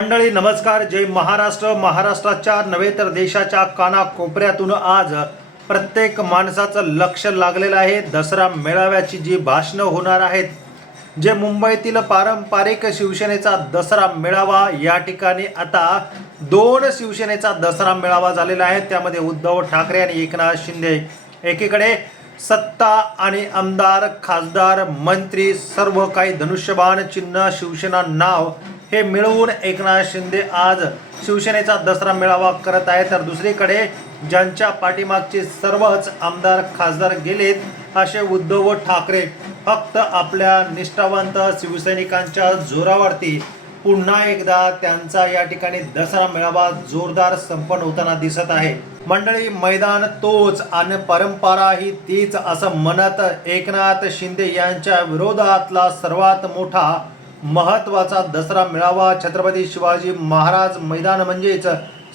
मंडळी नमस्कार. जय महाराष्ट्र. महाराष्ट्राच्या नव्हे तर देशाच्या कानाकोपऱ्यातून आज प्रत्येक माणसाचं लक्ष लागलेलं आहे. दसरा मेळाव्याची जी भाषणं होणार आहेत जे मुंबईतील पारंपरिक शिवसेनेचा दसरा मेळावा या ठिकाणी आता दोन शिवसेनेचा दसरा मेळावा झालेला आहे. त्यामध्ये उद्धव ठाकरे आणि एकनाथ शिंदे एकीकडे. सत्ता आणि आमदार खासदार मंत्री सर्व काही धनुष्यबाण चिन्ह शिवसेना नाव हे मिळवून एकनाथ शिंदे आज शिवसेनेचा दसरा मेळावा करत आहे तर दुसरीकडे ज्यांच्या पाठीमागचे सर्वच आमदार खासदार गेलेत असे उद्धव ठाकरे फक्त आपल्या निष्ठावंत शिवसैनिकांच्या जोरावरती पुन्हा एकदा त्यांचा या ठिकाणी दसरा मेळावा जोरदार संपन्न होताना दिसत आहे. मंडळी मैदान तोच आणि परंपरा ही तीच असं म्हणत एकनाथ शिंदे यांच्या विरोधातला सर्वात मोठा महत्त्वाचा दसरा मेळावा छत्रपती शिवाजी महाराज मैदान म्हणजेच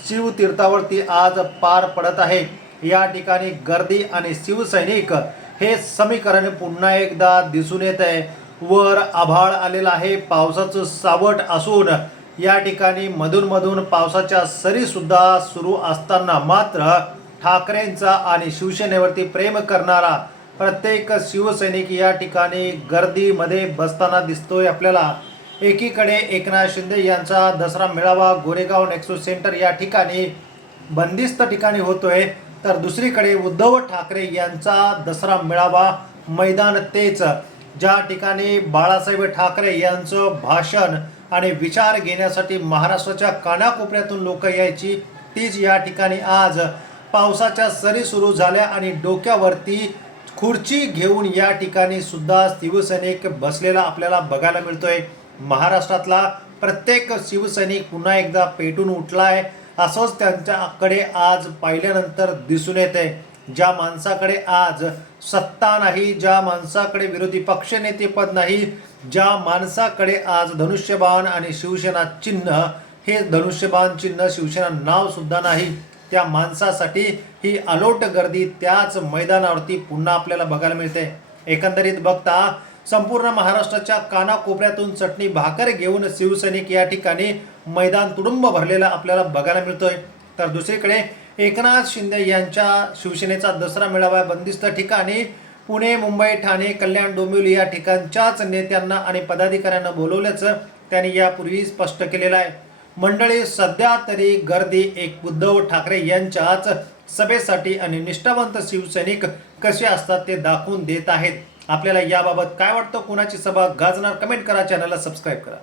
शिवतीर्थावरती आज पार पडत आहे. या ठिकाणी गर्दी आणि शिवसैनिक हे समीकरण पुन्हा एकदा दिसून येत आहे. वर आभाळ आलेलं आहे. पावसाचं सावट असून या ठिकाणी मधूनमधून पावसाच्या सरीसुद्धा सुरू असताना मात्र ठाकरेंचा आणि शिवसेनेवरती प्रेम करणारा प्रत्येक शिवसैनिक या ठिकाणी गर्दीमध्ये बसताना दिसतोय आपल्याला. एकीकडे एकनाथ शिंदे यांचा दसरा मेळावा गोरेगाव नेक्सो सेंटर या ठिकाणी बंदिस्त ठिकाणी होतोय. तर दुसरीकडे उद्धव ठाकरे यांचा दसरा मेळावा मैदान तेच ज्या ठिकाणी बाळासाहेब ठाकरे यांचं भाषण आणि विचार घेण्यासाठी महाराष्ट्राच्या कानाकोपऱ्यातून लोक यायची तीच या ठिकाणी आज. पावसाच्या सरी सुरू झाल्या आणि डोक्यावरती खुर्ची घेऊन या ठिकाणी सुद्धा शिवसैनिक बसलेला आपल्याला बघायला मिळतोय. महाराष्ट्रातला प्रत्येक शिवसैनिक पुन्हा एकदा पेटून उठलाय. असंच त्यांच्याकडे आज पाहिल्यानंतर दिसून येते. ज्या माणसाकडे आज सत्ता नाही ज्या माणसाकडे विरोधी पक्षनेतेपद नाही ज्या माणसाकडे आज धनुष्यबाण आणि शिवसेना चिन्ह हे धनुष्यबाण चिन्ह शिवसेना नाव सुद्धा नाही. त्या माणसासाठी ही अलोट गर्दी त्याच मैदानावरती पुन्हा आपल्याला बघायला मिळते. एकंदरीत बघता संपूर्ण महाराष्ट्राच्या कानाकोपऱ्यातून चटणी भाकर घेऊन शिवसैनिक या ठिकाणी मैदान तुडुंब भरलेला आपल्याला बघायला मिळतोय. तर दुसरीकडे एकनाथ शिंदे यांच्या शिवसेनेचा दसरा मेळावा बंदिस्त ठिकाणी पुणे मुंबई ठाणे कल्याण डोंबिवली या ठिकाणच्याच नेत्यांना आणि पदाधिकाऱ्यांना बोलवल्याचं त्यांनी यापूर्वी स्पष्ट केलेलं आहे. मंडळी सध्या तरी गर्दी एक उद्धव ठाकरे यांच्याच सभेसाठी आणि निष्ठावंत शिवसैनिक कसे असतात ते दाखवून देत आहेत. आपल्याला याबाबत काय वाटतं? कुणाची सभा गाजणार? कमेंट करा. चॅनलला सबस्क्राईब करा.